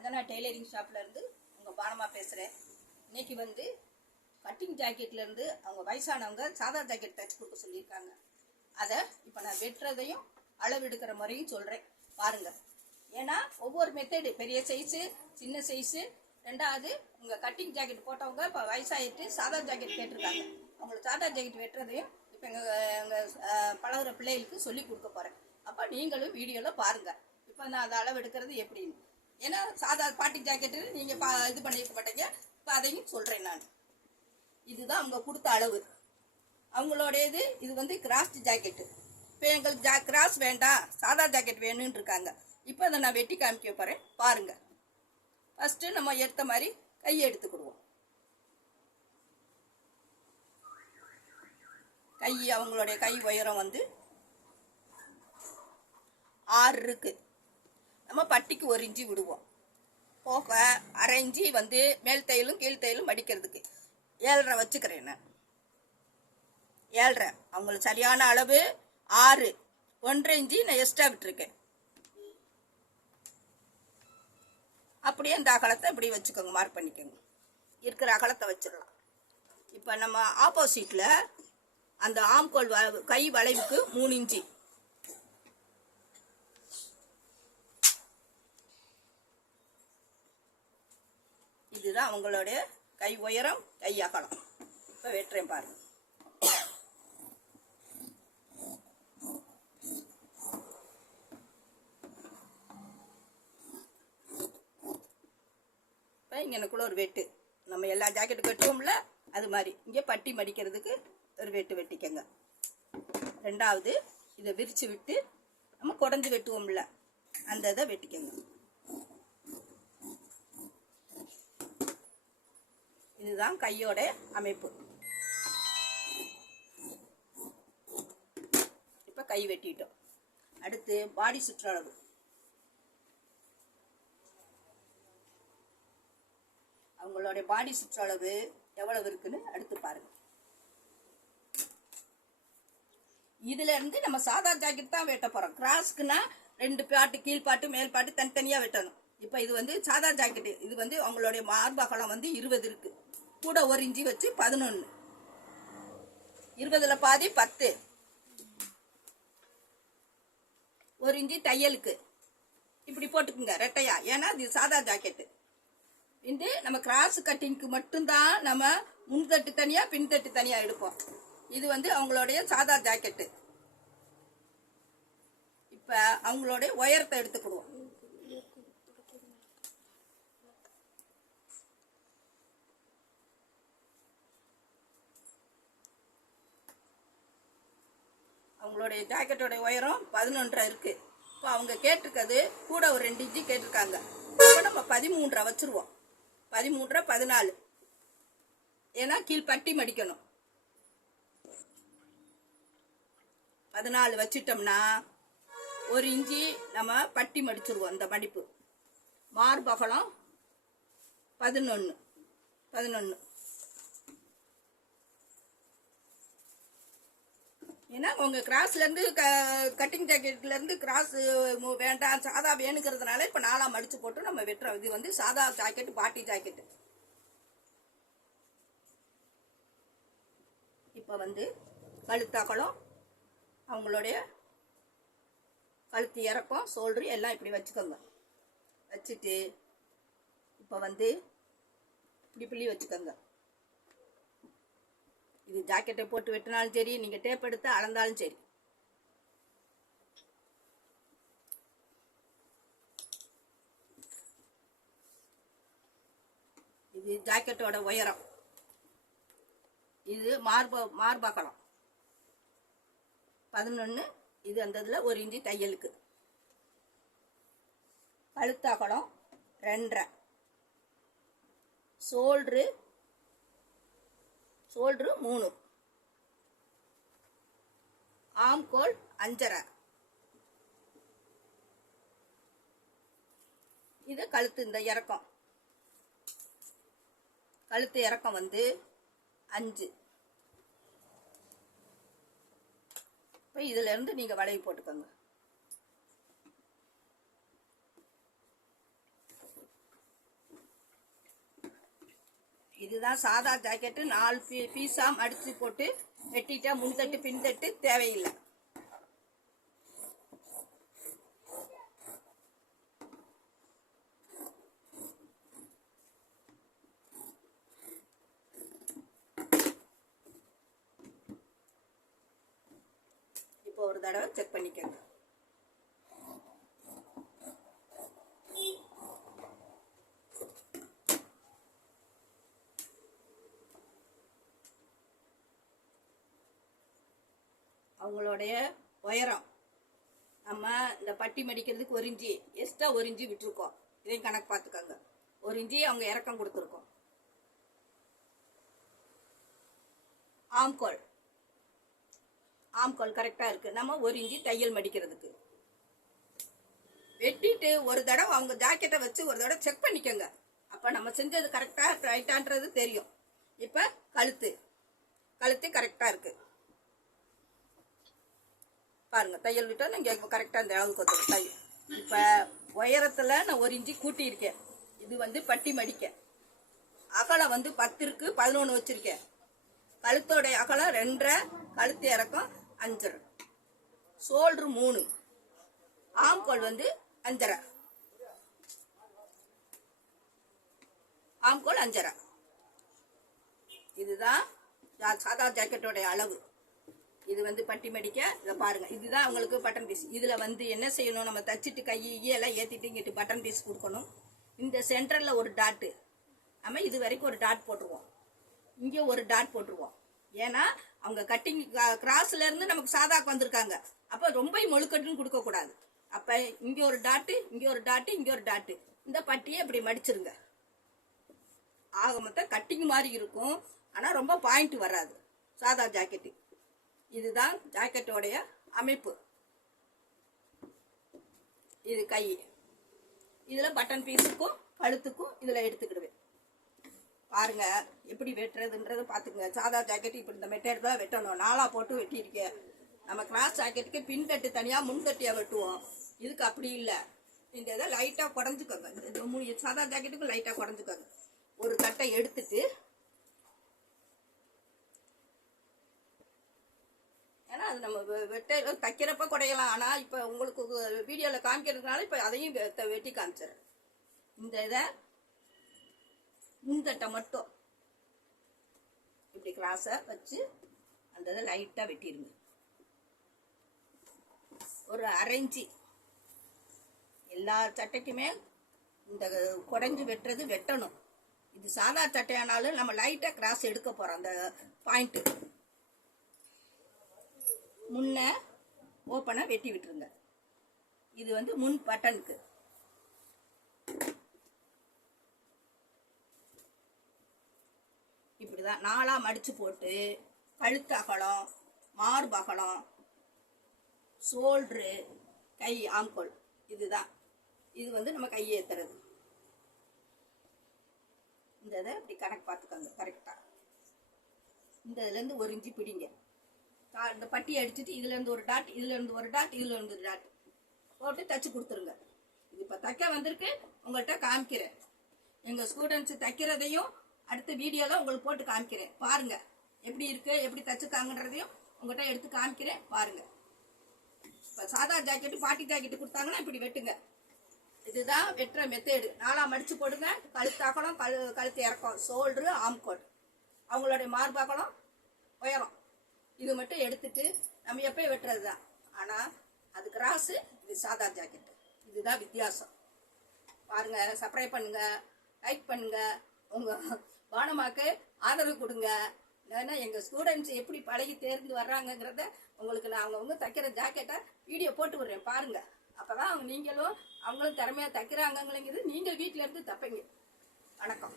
வந்தனா tailoring ஷாப்லேருந்து உங்கள் பானமாக பேசுகிறேன். இன்றைக்கி வந்து கட்டிங் ஜாக்கெட்லேருந்து அவங்க வயசானவங்க சாதா ஜாக்கெட் தைச்சி கொடுக்க சொல்லியிருக்காங்க. அதை இப்போ நான் வெட்டுறதையும் அளவு எடுக்கிற முறையும் சொல்கிறேன் பாருங்கள். ஏன்னா ஒவ்வொரு மெத்தடு, பெரிய சைஸு, சின்ன சைஸு. ரெண்டாவது உங்கள் கட்டிங் ஜாக்கெட் போட்டவங்க இப்போ வயசாகிட்டு சாதா ஜாக்கெட் கேட்டிருக்காங்க. அவங்களுக்கு சாதா ஜாக்கெட் வெட்டுறதையும் இப்போ எங்கள் பழகுற பிள்ளைகளுக்கு சொல்லி கொடுக்க போகிறேன். அப்போ நீங்களும் வீடியோவில் பாருங்கள். இப்போ நான் அதை அளவு எடுக்கிறது எப்படின்னு. ஏன்னா சாதா பாட்டி ஜாக்கெட்டு நீங்கள் இது பண்ணியிருக்க மாட்டீங்க. இப்போ அதையும் சொல்கிறேன் நான். இதுதான் அவங்க கொடுத்த அளவு. அவங்களோடையது இது வந்து கிராஸ் ஜாக்கெட்டு. இப்போ எங்களுக்கு கிராஸ் வேண்டாம், சாதா ஜாக்கெட் வேணும்னு இருக்காங்க. இப்போ அதை நான் வெட்டி காமிக்க போகிறேன் பாருங்கள். ஃபஸ்ட்டு நம்ம எடுத்த மாதிரி கையை எடுத்துக்கிடுவோம். கை, அவங்களுடைய கை உயரம் வந்து 6 இருக்கு. நம்ம பட்டிக்கு 1 இன்ச்சு விடுவோம். போக 1/2 இன்ச்சு வந்து மேல் தையலும் கீழ் தையலும் மடிக்கிறதுக்கு 7.5 வச்சுக்கிறேன் நான். 7.5 அவங்களுக்கு சரியான அளவு 6. 1.5 இன்ச்சு நான் எக்ஸ்ட்ரா விட்டுருக்கேன். அப்படியே அந்த அகலத்தை இப்படி வச்சுக்கோங்க, மார்க் பண்ணிக்கோங்க. இருக்கிற அகலத்தை வச்சிடலாம். இப்போ நம்ம ஆப்போசிட்டில் அந்த ஆம்கோல் கை வளைவுக்கு 3 இன்ச்சு. இதுதான் அவங்களுடைய கை உயரம், கை அகலம். இப்போ வெட்டுறேன் பாருங்க. இப்போ இங்கே எனக்குள்ள ஒரு வெட்டு, நம்ம எல்லா ஜாக்கெட்டுக்கு வெட்டுவோம்ல அது மாதிரி இங்கே பட்டி மடிக்கிறதுக்கு ஒரு வெட்டு வெட்டிக்கங்க. ரெண்டாவது இதை விரித்து விட்டு நம்ம குடஞ்சி வெட்டுவோம்ல அந்த இதை வெட்டிக்கங்க. இதுதான் கையோட அமைப்பு. இப்போ கை வெட்டிட்டோம். அடுத்து பாடி சுற்றளவு. அவங்களுடைய பாடி சுற்றளவு எவ்வளவு இருக்குன்னு அடுத்து பாருங்க. இதுல இருந்து நம்ம சாதா ஜாக்கெட் தான் வெட்ட போறோம். கிராஸ்க்குன்னா 2 பாட்டு, கீழ் பாட்டு, மேல் பாட்டு தனித்தனியா வெட்டணும். இப்போ இது வந்து சாதா ஜாக்கெட்டு. இது வந்து அவங்களுடைய மார்பகலம் வந்து 20 இருக்கு. கூட 1 இன்ச்சு வச்சு 11. 20ல் பாதி 10. 1 இன்ச்சு தையலுக்கு இப்படி போட்டுக்குங்க ரெட்டையா. ஏன்னா இது சாதா ஜாக்கெட்டு. இது நம்ம கிராஸ் கட்டிங்க்கு மட்டும்தான் நம்ம முன்தட்டு தனியா பின்தட்டு தனியா எடுப்போம். இது வந்து அவங்களுடைய சாதா ஜாக்கெட்டு. இப்ப அவங்களுடைய உயரத்தை எடுத்துக்கிடுவோம். அவங்களுடைய ஜாக்கெட்டோட உயரம் 11.5 இருக்கு. இப்போ அவங்க கேட்டிருக்கிறது கூட ஒரு 2 இன்ச்சு கேட்டிருக்காங்க. இப்போ நம்ம 13.5 வச்சிருவோம். 13.5 14. ஏன்னா கீழ் பட்டி மடிக்கணும். 14 வச்சிட்டோம்னா 1 இன்ச்சு நம்ம பட்டி மடிச்சிருவோம். இந்த மடிப்பு மார்பகலம் 11. ஏன்னா உங்கள் கிராஸ்லேருந்து கட்டிங் ஜாக்கெட்லேருந்து கிராஸ் வேண்டாம், சாதா வேணுங்கிறதுனால இப்போ 4ஆ மடித்து போட்டு நம்ம வெட்டுறோம். இது வந்து சாதா ஜாக்கெட்டு, பாட்டி ஜாக்கெட்டு. இப்போ வந்து கழுத்தகலம், அவங்களுடைய கழுத்து இறக்கம், ஷோல்டரு எல்லாம் இப்படி வச்சுக்கோங்க. வச்சுட்டு இப்போ வந்து இப்படி புள்ளி வச்சுக்கோங்க. இது ஜாக்கெட்டை போட்டு வெட்டினாலும் சரி, நீங்கள் டேப் எடுத்து அளந்தாலும் சரி. இது ஜாக்கெட்டோட உயரம். இது மார்பகலம் 11. இது அந்த இதில் 1 இன்ச்சு தையலுக்கு. கழுத்தகலம் 2.5. ஷோல்டரு 3. ஆம்கோல் 5.5. இது கழுத்து, இந்த இறக்கம், கழுத்து இறக்கம் வந்து 5. இப்போ இதுல இருந்து நீங்க வளைவு போட்டுக்கோங்க. இதுதான் சாதா ஜாக்கெட்டு. 4 பீஸா மடிச்சு போட்டு வெட்டிட்டா முன்தட்டு பின்தட்டு தேவையில்லை. இப்போ ஒரு தடவை செக் பண்ணிக்கோங்க. அவங்களுடைய உயரம் நம்ம இந்த பட்டி மடிக்கிறதுக்கு 1 இன்ச்சு எக்ஸ்ட்ரா 1 இன்ச்சு விட்டுருக்கோம். இதையும் கணக்கு பார்த்துக்கோங்க. 1 இன்ச்சு அவங்க இறக்கம் கொடுத்துருக்கோம். ஆம்கோல் கரெக்டாக இருக்குது. நம்ம 1 இன்ச்சு தையல் மடிக்கிறதுக்கு வெட்டிட்டு ஒரு தடவை அவங்க ஜாக்கெட்டை வச்சு ஒரு தடவை செக் பண்ணிக்கோங்க. அப்போ நம்ம செஞ்சது கரெக்டாக ரைட்டான்றது தெரியும். இப்போ கழுத்து கரெக்டாக இருக்குது பாருங்க. தையல் விட்டா இங்கே கரெக்டாக இந்த அளவுக்கு வந்துடும் தையல். இப்போ உயரத்தில் நான் 1 இன்ச்சு கூட்டியிருக்கேன். இது வந்து பட்டி மடிக்க. அகலம் வந்து 10 இருக்கு, 11 வச்சிருக்கேன். கழுத்தோடைய அகலம் 2.5, கழுத்து இறக்கம் 5.5, ஷோல்டரு 3, ஆம்கோல் வந்து 5.5, ஆம்கோல் 5.5. இதுதான் சாதா ஜாக்கெட்டோடைய அளவு. இது வந்து பட்டி மடிக்க. இதை பாருங்க, இதுதான் உங்களுக்கு பட்டன் பீஸ். இதுல வந்து என்ன செய்யணும், நம்ம தச்சுட்டு கையெல்லாம் ஏத்திட்டு இங்கிட்டு பட்டன் பீஸ் கொடுக்கணும். இந்த சென்டர்ல ஒரு டாட்டு, நம்ம இது வரைக்கும் ஒரு டாட் போட்டுருவோம். இங்க ஒரு டாட் போட்டுருவோம். ஏன்னா அவங்க கட்டிங் கிராஸ்ல இருந்து நமக்கு சாதாக்கு வந்திருக்காங்க. அப்ப ரொம்ப மொழுக்கட்டுன்னு கொடுக்க கூடாது. அப்ப இங்க ஒரு டாட்டு, இங்க ஒரு டாட்டு, இங்க ஒரு டாட்டு. இந்த பட்டியை இப்படி மடிச்சிருங்க. ஆக மொத்தம் கட்டிங் மாதிரி இருக்கும். ஆனா ரொம்ப பாயிண்ட் வராது சாதா ஜாக்கெட்டு. இதுதான் ஜாக்கெட்டோடைய அமைப்பு. இது கை. இதுல பட்டன் பீஸுக்கும் கழுத்துக்கும் இதுல எடுத்துக்கிடுவேன். பாருங்க எப்படி வெட்டுறதுன்றது பாத்துக்கங்க. சாதா ஜாக்கெட் இப்படி இந்த மெட்டர் தான் வெட்டணும். 4 போட்டு வெட்டியிருக்கேன். நம்ம கிராஸ் ஜாக்கெட்டுக்கு பின் தட்டு தனியா முன் தட்டியா வெட்டுவோம். இதுக்கு அப்படி இல்லை. இந்த இதை லைட்டா குறைஞ்சுக்கோங்க. சாதா ஜாக்கெட்டுக்கும் லைட்டா குறைஞ்சுக்கோங்க. ஒரு தட்டை எடுத்துட்டு, ஏன்னா அது நம்ம வெட்ட தைக்கிறப்ப குடையலாம். ஆனா இப்ப உங்களுக்கு வீடியோல காமிக்கிறதுனால இப்ப அதையும் வெட்டி காமிச்சிடுறேன். இந்த இதை முன்தட்டை மட்டும் இப்படி கிராஸை வச்சு அந்த இதை லைட்டா வெட்டிடுங்க. ஒரு 1/2 இன்ச்சு. எல்லா சட்டைக்குமே இந்த குடைஞ்சு வெட்டுறது வெட்டணும். இது சாதா சட்டையானாலும் நம்ம லைட்டா கிராஸ் எடுக்க போறோம். அந்த பாயிண்ட் முன்ன ஓப்பனா வெட்டி விட்டுருங்க. இது வந்து முன் பட்டனுக்கு. இப்படிதான் 4 மடிச்சு போட்டு கழுத்து அகலம், மார்பு அகலம், ஷோல்டரு, கை, ஆம்கோல். இதுதான். இது வந்து நம்ம கையை ஏத்துறது. இந்த இதை இப்படி கணக்கு பார்த்துக்கோங்க கரெக்டா. இந்த இதுல இருந்து 1 இன்ச்சு பிடிங்க. இந்த பட்டி அடிச்சுட்டு இதுல இருந்து ஒரு டாட், இதுல இருந்து ஒரு டாட், இதுல இருந்து ஒரு டாட் போட்டு தச்சு கொடுத்துருங்க. இது இப்ப தைக்க வந்திருக்கு, உங்கள்கிட்ட காமிக்கிறேன். எங்க ஸ்டூடெண்ட்ஸ் தைக்கிறதையும் அடுத்த வீடியோல உங்களுக்கு போட்டு காமிக்கிறேன். பாருங்க எப்படி இருக்கு, எப்படி தச்சுக்காங்கன்றதையும் உங்கள்கிட்ட எடுத்து காமிக்கிறேன். பாருங்க. இப்ப சாதா ஜாக்கெட்டு பாட்டி ஜாக்கெட்டு கொடுத்தாங்கன்னா இப்படி வெட்டுங்க. இதுதான் வெட்டுற மெத்தேடு. 4 மடிச்சு போடுங்க. கழுத்து அகலம், கழுத்து இறக்கம், ஷோல்டரு, ஆம்கோட், அவங்களுடைய மார்பகலம், உயரம். இது மட்டும் எடுத்துட்டு நம்ம எப்பயும் வெட்டுறது தான். ஆனா அது கிராஸ், இது சாதா ஜாக்கெட். இதுதான் வித்தியாசம். பாருங்க, சப்ஸ்கிரைப் பண்ணுங்க, லைக் பண்ணுங்க, உங்க பானமாக்கு ஆதரவு கொடுங்க. ஏன்னா எங்க ஸ்டூடெண்ட்ஸ் எப்படி பழகி தேர்ந்து வர்றாங்கிறத உங்களுக்கு நான் அவங்க தைக்கிற ஜாக்கெட்டை வீடியோ போட்டு விடுறேன். பாருங்க. அப்பதான் நீங்களும் அவங்களும் திறமையா தைக்கிறாங்கிறது நீங்கள் வீட்டில இருந்து தைப்பீங்க. வணக்கம்.